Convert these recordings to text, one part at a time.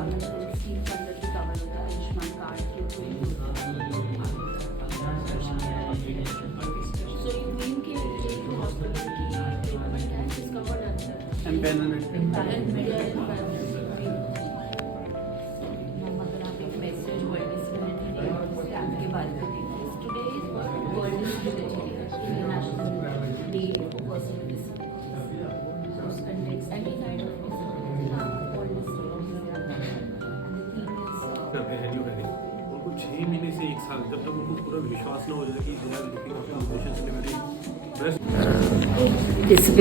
Scheme के अंदर भी कवर होता है, आयुष्मान कार्ड के थ्रू सो यू मीन कि ये जो हॉस्पिटल की ट्रीटमेंट है is covered under empanelment Mohammad आप एक मैसेज वर्ल्ड डिसेबिलिटी डे के बारे में देखें। Today is world disability day, international day for person with disabilities. उस context any kind of disability world disability day and the theme is उनको 6 महीने से 1 साल, जब तक उनको पूरा विश्वास न हो जाए कि they are looking after patients in very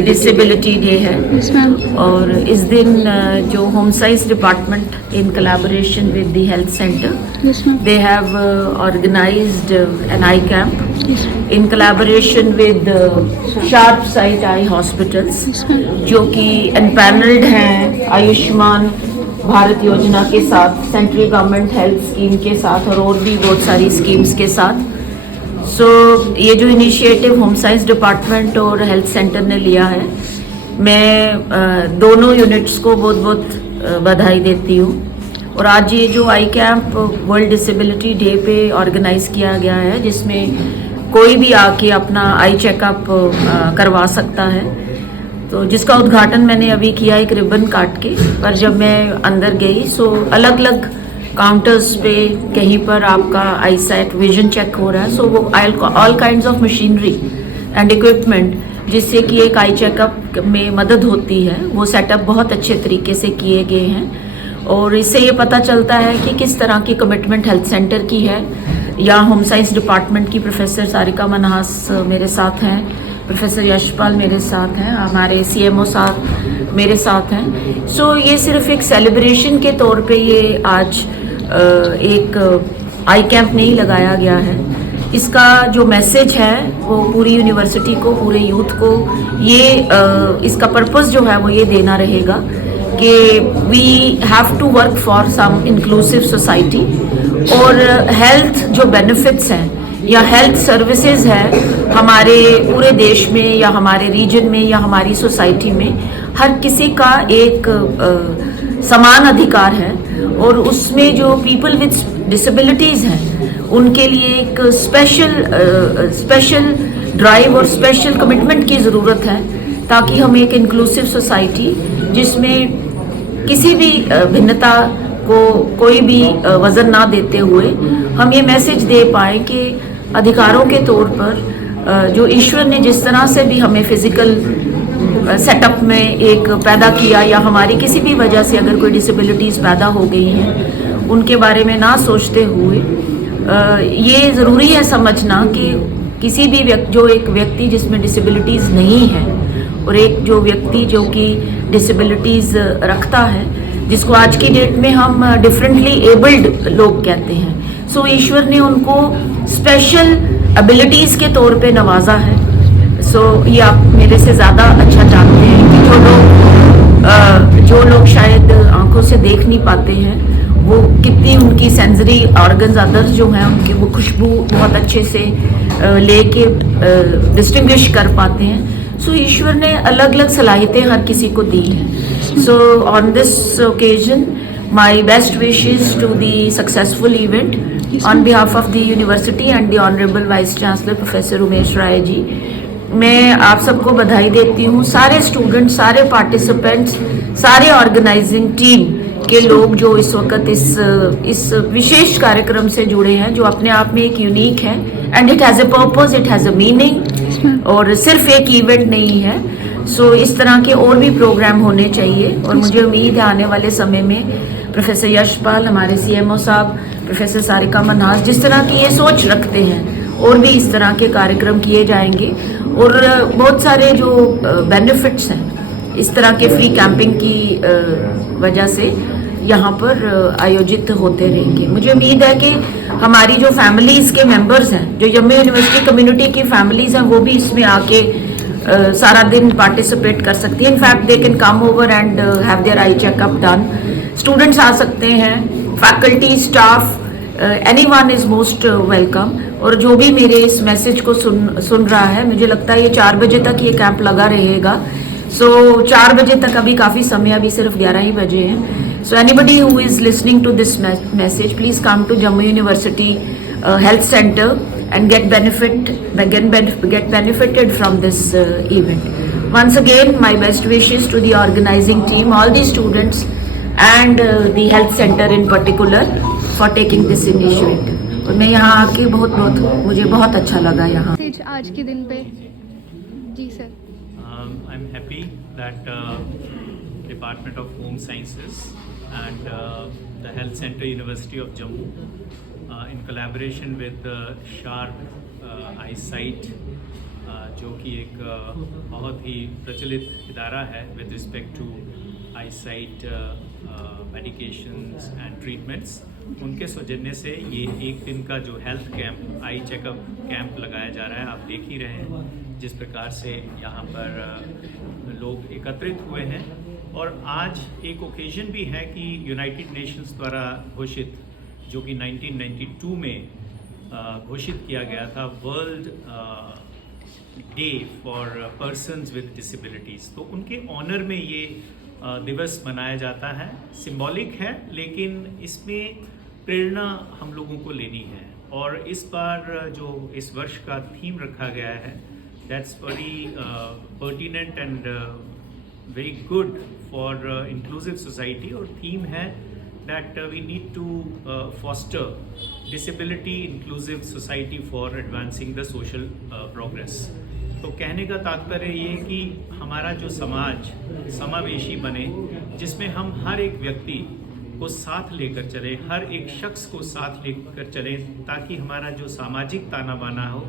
disability day है और इस दिन जो home science department in collaboration with the health centre they have organised an eye camp in collaboration with sharp sight eye hospitals जो कि empanelled हैं आयुष्मान भारत योजना के साथ, सेंट्रल गवर्नमेंट हेल्थ स्कीम के साथ और भी बहुत सारी स्कीम्स के साथ। सो ये जो इनिशिएटिव होम साइंस डिपार्टमेंट और हेल्थ सेंटर ने लिया है, मैं दोनों यूनिट्स को बहुत बहुत बधाई देती हूँ। और आज ये जो आई कैंप वर्ल्ड डिसेबिलिटी डे पे ऑर्गेनाइज किया गया है, जिसमें कोई भी आके अपना आई चेकअप करवा सकता है, तो जिसका उद्घाटन मैंने अभी किया एक रिबन काट के। पर जब मैं अंदर गई सो अलग अलग काउंटर्स पे कहीं पर आपका आई साइट विजन चेक हो रहा है, सो वो all kinds of machinery and equipment जिससे कि एक आई चेकअप में मदद होती है, वो सेटअप बहुत अच्छे तरीके से किए गए हैं। और इससे ये पता चलता है कि किस तरह की कमिटमेंट हेल्थ सेंटर की है। या होम साइंस डिपार्टमेंट की प्रोफेसर सारिका मनहास मेरे साथ हैं, प्रोफेसर यशपाल मेरे साथ हैं, हमारे सीएमओ साहब मेरे साथ हैं। सो ये सिर्फ एक सेलिब्रेशन के तौर पे ये आज एक आई कैंप नहीं लगाया गया है। इसका जो मैसेज है वो पूरी यूनिवर्सिटी को, पूरे यूथ को ये इसका पर्पस जो है वो ये देना रहेगा कि we have to work for some inclusive society. और हेल्थ जो बेनिफिट्स हैं या हेल्थ सर्विसेज है हमारे पूरे देश में या हमारे रीजन में या हमारी सोसाइटी में हर किसी का एक समान अधिकार है। और उसमें जो पीपल विद डिसेबिलिटीज़ हैं उनके लिए एक स्पेशल ड्राइव और स्पेशल कमिटमेंट की ज़रूरत है, ताकि हम एक इंक्लूसिव सोसाइटी जिसमें किसी भी भिन्नता को कोई भी वज़न ना देते हुए हम ये मैसेज दे पाएँ कि अधिकारों के तौर पर जो ईश्वर ने जिस तरह से भी हमें फिजिकल सेटअप में एक पैदा किया, या हमारी किसी भी वजह से अगर कोई डिसेबिलिटीज़ पैदा हो गई हैं उनके बारे में ना सोचते हुए ये ज़रूरी है समझना कि किसी भी जो एक व्यक्ति जिसमें डिसेबिलिटीज़ नहीं है और एक जो व्यक्ति जो कि डिसेबिलिटीज़ रखता है, जिसको आज की डेट में हम डिफरेंटली एबल्ड लोग कहते हैं, सो ईश्वर ने उनको स्पेशल एबिलिटीज़ के तौर पे नवाजा है। सो ये आप मेरे से ज़्यादा अच्छा जानते हैं कि जो लोग शायद आंखों से देख नहीं पाते हैं वो कितनी उनकी सेंसरी ऑर्गन्स अदर्स जो हैं उनकी वो खुशबू बहुत अच्छे से लेके डिस्टिंग्विश कर पाते हैं। सो ईश्वर ने अलग अलग सलाहियतें हर किसी को दी हैं। So on this occasion my best wishes to the successful event on behalf of the university and the honorable vice chancellor professor Umesh Rai ji. मैं आप सबको बधाई देती हूँ, सारे स्टूडेंट्स, सारे पार्टिसिपेंट्स, सारे ऑर्गेनाइजिंग टीम के लोग जो इस वक्त इस विशेष कार्यक्रम से जुड़े हैं, जो अपने आप में एक यूनिक है and it has a purpose, it has a meaning और सिर्फ एक इवेंट नहीं है। सो इस तरह के और भी प्रोग्राम होने चाहिए और मुझे उम्मीद है आने वाले समय में प्रोफेसर यशपाल, हमारे सीएमओ साहब, प्रोफेसर सारिका मनहास जिस तरह की ये सोच रखते हैं और भी इस तरह के कार्यक्रम किए जाएंगे। और बहुत सारे जो बेनिफिट्स हैं इस तरह के फ्री कैंपिंग की वजह से यहाँ पर आयोजित होते रहेंगे। मुझे उम्मीद है कि हमारी जो फैमिलीज़ के मेंबर्स हैं, जो जम्मू यूनिवर्सिटी कम्युनिटी की फैमिलीज़ हैं, वो भी इसमें आके सारा दिन पार्टिसिपेट कर सकती है। In fact they can come over and have their eye checkup done. Students आ सकते हैं, faculty, staff, anyone is most welcome. और जो भी मेरे इस मैसेज को सुन रहा है, मुझे लगता है ये 4 बजे तक ये कैंप लगा रहेगा। सो 4 बजे तक अभी काफ़ी समय, अभी सिर्फ 11 ही बजे हैं। So anybody who is listening to this message, please come to Jammu University Health Center and get benefited from this event. Once again, my best wishes to the organizing team, all the students and the health center in particular for taking this initiative. और मैं यहाँ आके मुझे बहुत अच्छा लगा यहाँ। आज के दिन पे जी sir. I'm happy that Department of Home Sciences and the Health Center University of Jammu in collaboration with Sharp Eyesight जो कि एक बहुत ही प्रचलित इदारा है with respect to eyesight medications and treatments, उनके सौजन्य से ये एक दिन का जो health camp eye checkup camp लगाया जा रहा है। आप देख ही रहे हैं जिस प्रकार से यहाँ पर लोग एकत्रित हुए हैं। और आज एक ओकेजन भी है कि यूनाइटेड नेशंस द्वारा घोषित, जो कि 1992 में घोषित किया गया था, world day for persons with disabilities, तो उनके ऑनर में ये दिवस मनाया जाता है। सिंबॉलिक है, लेकिन इसमें प्रेरणा हम लोगों को लेनी है। और इस बार जो इस वर्ष का थीम रखा गया है, that's very pertinent and very good for inclusive society. और थीम है that we need to foster disability inclusive society for advancing the social progress. तो कहने का तात्पर्य ये कि हमारा जो समाज समावेशी बने, जिसमें हम हर एक व्यक्ति को साथ लेकर चले, हर एक शख्स को साथ लेकर चले, ताकि हमारा जो सामाजिक ताना बाना हो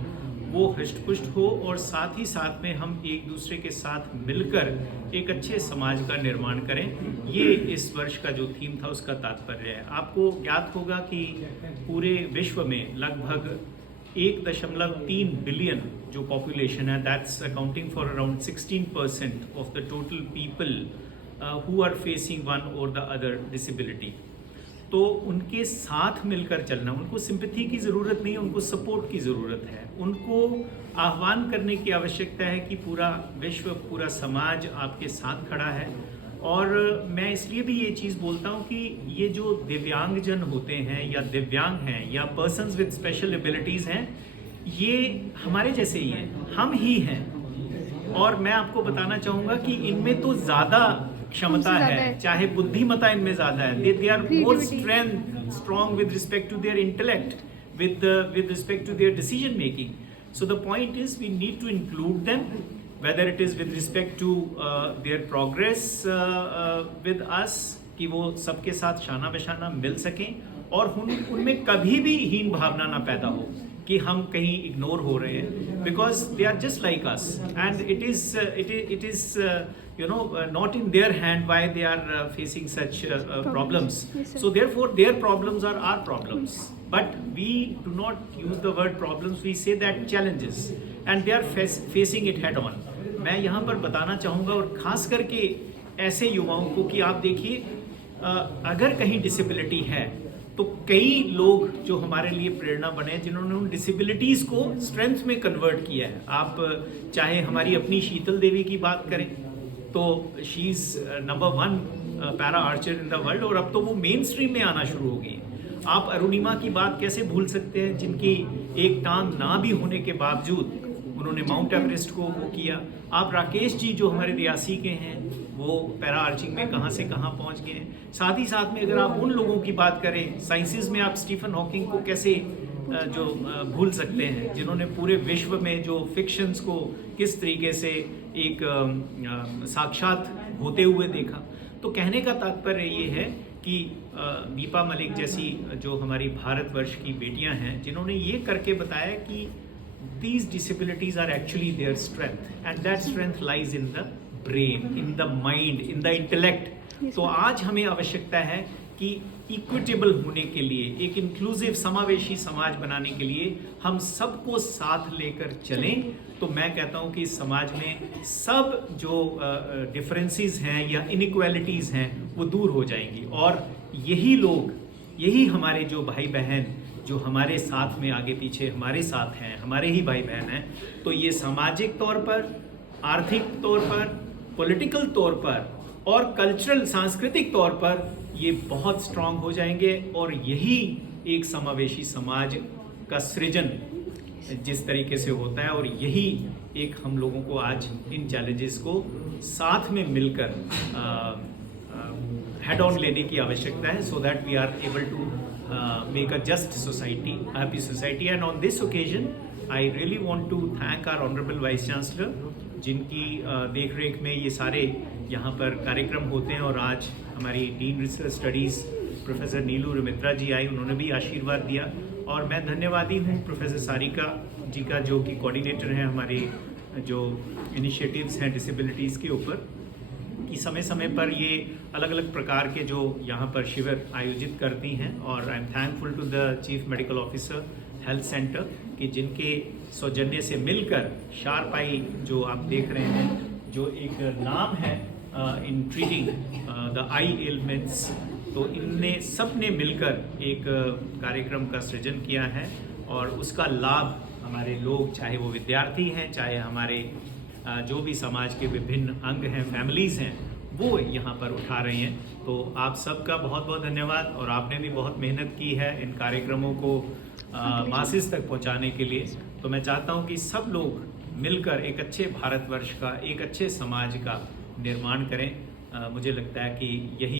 वो हृष्ट-पुष्ट हो, और साथ ही साथ में हम एक दूसरे के साथ मिलकर एक अच्छे समाज का निर्माण करें। ये इस वर्ष का जो थीम था उसका तात्पर्य है। आपको ज्ञात होगा कि पूरे विश्व में लगभग 1.3 बिलियन जो पॉपुलेशन है, that's accounting for around 16% of the total people who are facing one or the other disability. तो उनके साथ मिलकर चलना, उनको सिंपैथी की ज़रूरत नहीं है, उनको सपोर्ट की ज़रूरत है। उनको आह्वान करने की आवश्यकता है कि पूरा विश्व, पूरा समाज आपके साथ खड़ा है। और मैं इसलिए भी ये चीज़ बोलता हूँ कि ये जो दिव्यांगजन होते हैं या दिव्यांग हैं या पर्सन्स विद स्पेशल एबिलिटीज़ हैं, ये हमारे जैसे ही हैं, हम ही हैं। और मैं आपको बताना चाहूँगा कि इनमें तो ज़्यादा क्षमता है, चाहे बुद्धिमत्ता इनमें ज़्यादा है। They are more strong with respect to their intellect, with respect to their decision making. So the point is we need to include them, whether it is with respect to their progress with us, कि वो सबके साथ शाना बशाना मिल सकें, और उनमें कभी भी हीन भावना ना पैदा हो कि हम कहीं इग्नोर हो रहे हैं, because they are just like us and it is not in their hand why they are facing such problems. Yes, So therefore their problems are our problems, but we do not use the word problems, we say that challenges, and they are facing it head on. मैं यहाँ पर बताना चाहूँगा, और ख़ास करके ऐसे युवाओं को, कि आप देखिए अगर कहीं डिसेबिलिटी है तो कई लोग जो हमारे लिए प्रेरणा बने, जिन्होंने उन डिसेबिलिटीज़ को स्ट्रेंथ में कन्वर्ट किया है। आप चाहे हमारी अपनी शीतल देवी की बात करें तो she is number 1 para Archer in the world, और अब तो वो मेन स्ट्रीम में आना शुरू हो गई है। आप अरुणिमा की बात कैसे भूल सकते हैं, जिनकी एक टांग ना भी होने के बावजूद उन्होंने माउंट एवरेस्ट को वो किया। आप राकेश जी जो हमारे रियासी के हैं, वो पैरा आर्चिंग में कहाँ से कहाँ पहुँच गए हैं। साथ ही साथ में अगर आप उन लोगों की बात करें साइंसेस में, आप स्टीफन हॉकिंग को कैसे भूल सकते हैं, जिन्होंने पूरे विश्व में जो फिक्शंस को किस तरीके से एक साक्षात होते हुए देखा। तो कहने का तात्पर्य ये है कि दीपा मलिक जैसी जो हमारी भारतवर्ष की बेटियां हैं, जिन्होंने ये करके बताया कि these disabilities are actually their strength, and that strength lies in the brain, in the mind, in the intellect. तो आज हमें आवश्यकता है कि इक्विटेबल होने के लिए, एक इंक्लूसिव समावेशी समाज बनाने के लिए हम सबको साथ लेकर चलें। तो मैं कहता हूँ कि इस समाज में सब जो डिफरेंसेस हैं या इनइक्वालिटीज़ हैं वो दूर हो जाएंगी, और यही लोग, यही हमारे जो भाई बहन जो हमारे साथ में आगे पीछे हमारे साथ हैं, हमारे ही भाई बहन हैं, तो ये सामाजिक तौर पर, आर्थिक तौर पर, पॉलिटिकल तौर पर और कल्चरल सांस्कृतिक तौर पर ये बहुत स्ट्रांग हो जाएंगे और यही एक समावेशी समाज का सृजन जिस तरीके से होता है, और यही एक हम लोगों को आज इन चैलेंजेस को साथ में मिलकर हेड ऑन लेने की आवश्यकता है, so that we are able to make a just society, happy society. And on this occasion I really want to thank our honourable vice chancellor, जिनकी देख रेख में ये सारे यहाँ पर कार्यक्रम होते हैं। और आज हमारी डीन रिसर्च स्टडीज़ प्रोफेसर नीलू रिमित्रा जी आई, उन्होंने भी आशीर्वाद दिया। और मैं धन्यवादी हूँ प्रोफेसर सारिका जी का, जो कि कोऑर्डिनेटर हैं हमारे जो इनिशिएटिव्स हैं डिसेबिलिटीज़ के ऊपर, कि समय समय पर ये अलग अलग प्रकार के जो यहाँ पर शिविर आयोजित करती हैं। और I am thankful to the chief medical officer health centre, कि जिनके सौजन्य से मिलकर शार्प आई जो आप देख रहे हैं, जो एक नाम है इन ट्रीटिंग द आई एलिमेंट्स, तो इनने सब ने मिलकर एक कार्यक्रम का सृजन किया है। और उसका लाभ हमारे लोग, चाहे वो विद्यार्थी हैं, चाहे हमारे जो भी समाज के विभिन्न अंग हैं, फैमिलीज़ हैं, वो यहाँ पर उठा रहे हैं। तो आप सबका बहुत बहुत धन्यवाद। और आपने भी बहुत मेहनत की है इन कार्यक्रमों को मासेस तक पहुँचाने के लिए। तो मैं चाहता हूँ कि सब लोग मिलकर एक अच्छे भारतवर्ष का, एक अच्छे समाज का निर्माण करें। मुझे लगता है कि यही